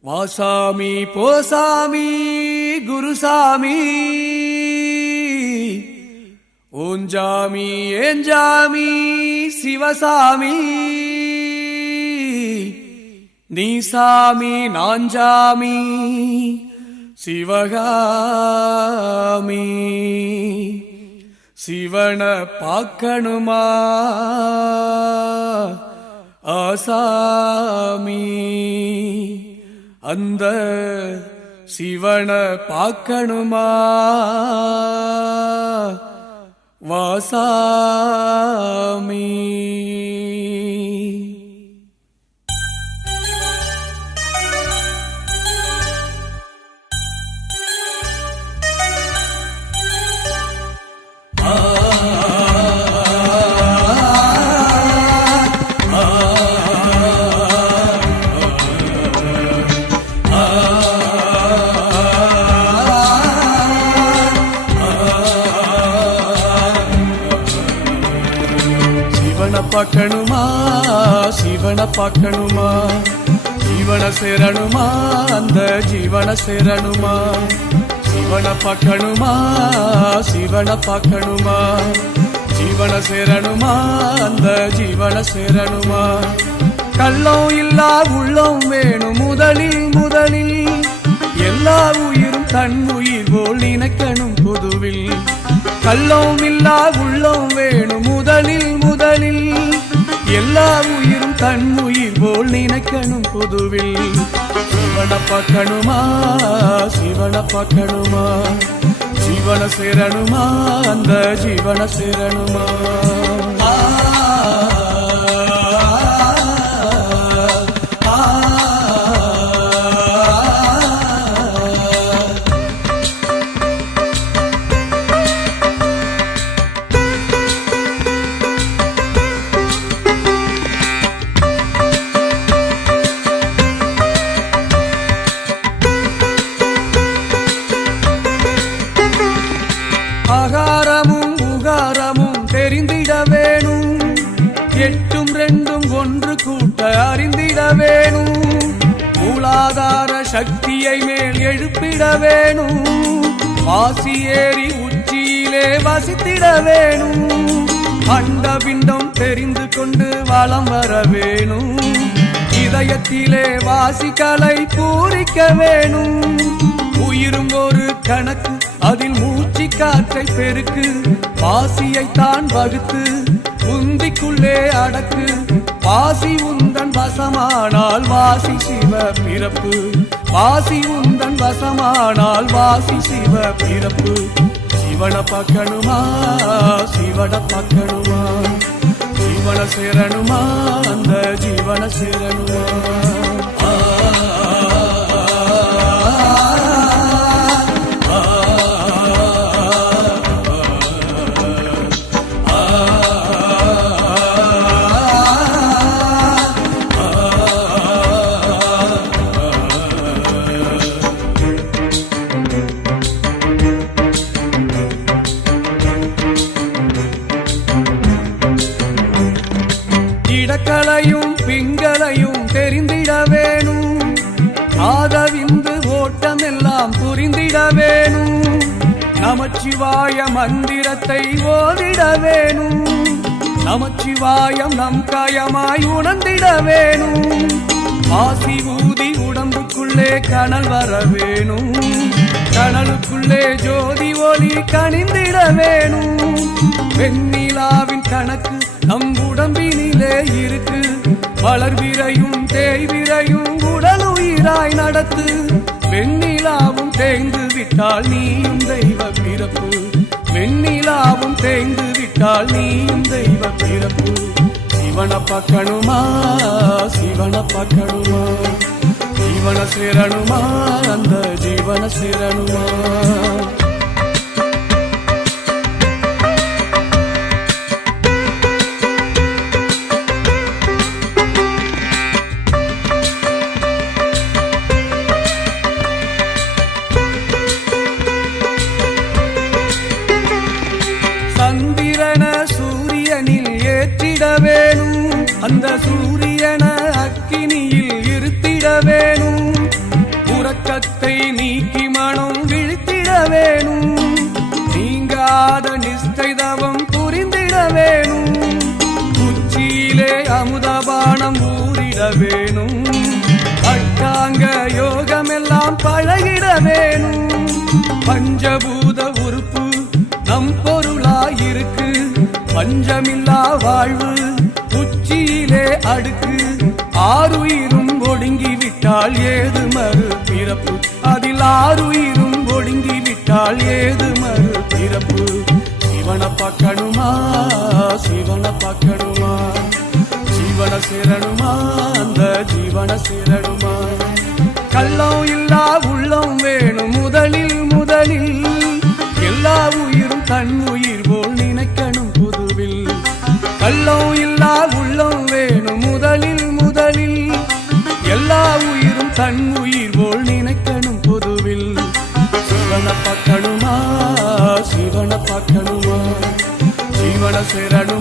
வாசாமி போசாமி குருசாமி. ஓஞ்சாமி ஏஞ்சாமி சிவசாமி. நீசாமி நாஞ்சாமி சிவகாமி. சிவனை பார்க்கணுமா? ஆசாமி. அந்த சிவனை பார்க்கணுமா? வாசாமி. சிவனை பார்க்கணுமா சிவனை பார்க்கணுமா ஜீவன சேரணுமா அந்த ஜீவன சேரணுமா சிவனை பார்க்கணுமா சிவனை பார்க்கணுமா ஜீவன சேரணுமா அந்த ஜீவன சேரணுமா கள்ளம் இல்லா உள்ளம் வேணும் முதலில் முதலில். எல்லா உயிரும் தன் உயிர் போல் நினைக்கணும் பொதுவில். கள்ளம் இல்லா உள்ளம் வேணும் நினைக்கணும் பொதுவில். சிவன பார்க்கணுமா சிவன பார்க்கணுமா ஜீவன சேரணுமா? அந்த ஜீவன சேரணுமா? அகாரமும் உகாரமும் தெரிந்திட வேணும். எட்டும் ரெண்டும் ஒன்று கூட்ட அறிந்திட வேணும். மூலாதார சக்தியை மேல் எழுப்பிட வேணும். வாசி ஏறி உச்சியிலே வசித்திட வேணும். அண்ட பிண்டம் தெரிந்து கொண்டு வளம் வர வேணும். இதயத்திலே வாசிக்கலை பூரிக்க வேணும். உயிரும் ஒரு கணக்கு. அதில் மூச்சு காற்றை பெருக்கு. பாசியை தான் வகுத்து. உந்திக்குள்ளே அடக்கு. பாசி உந்தன் வசமானால் வாசி சிவ பிறப்பு. வாசி உந்தன் வசமானால் வாசி சிவ பிறப்பு. சிவன பக்கணுமா சிவன பக்கணுமா ஜீவன சேரணுமா? அந்த ஜீவன சேரணுமா? பிங்களையும் தெரிந்திட வேணும். ஆதவிந்து ஓட்டம் எல்லாம் புரிந்திட வேணும். நமச்சிவாய மந்திரத்தை ஓதிட வேணும். நமச்சிவாயம் நம் காயமாய் உணர்ந்திட வேணும். ஆசி ஊதி உடம்புக்குள்ளே கனல் வர வேணும். கனலுக்குள்ளே ஜோதி ஒளி கனிந்திட வேணும். வெண்ணிலாவின் கணக்கு நம் உடம்பினிலே இருக்கு. வளர்விரையும் தேய்விரையும் உடல் உயிராய் நடத்து. வெண்ணிலாவும் தேய்ந்து விட்டால் நீயும் தெய்வ பிறப்பு. வெண்ணிலாவும் தேய்ந்து விட்டால் நீயும் தெய்வ பிறப்பு. சிவன பக்கணுமா சிவன பக்கணுமா ஜீவன சேரணுமா அந்த ஜீவன சேரணுமா அந்த சூரியன அக்கினியில் இருத்திட வேணும். உறக்கத்தை நீக்கி மனம் விழித்திட வேணும். நீங்காத நிஷ்டை தவம் புரிந்திட வேணும். உச்சியிலே அமுதபானம் ஊறிட வேணும். அட்டாங்க யோகமெல்லாம் பழகிட வேணும். பஞ்சபூத உறுப்பு நம் பொருளாயிருக்கு. பஞ்சமில்லா வாழ்வு அடுக்கு. ஆறுயிரும் ஒடுங்கி விட்டால் ஏது மறு பிறப்பு? அதில் ஆறுயிரும் ஒடுங்கி விட்டால் ஏது மறு பிறப்பு? சிவனை பார்க்கணுமா சிவனை பார்க்கணுமா ஜீவன சேரணுமா அந்த ஜீவன சேரணுமா கள்ளம் இல்லா பார்க்கணுமா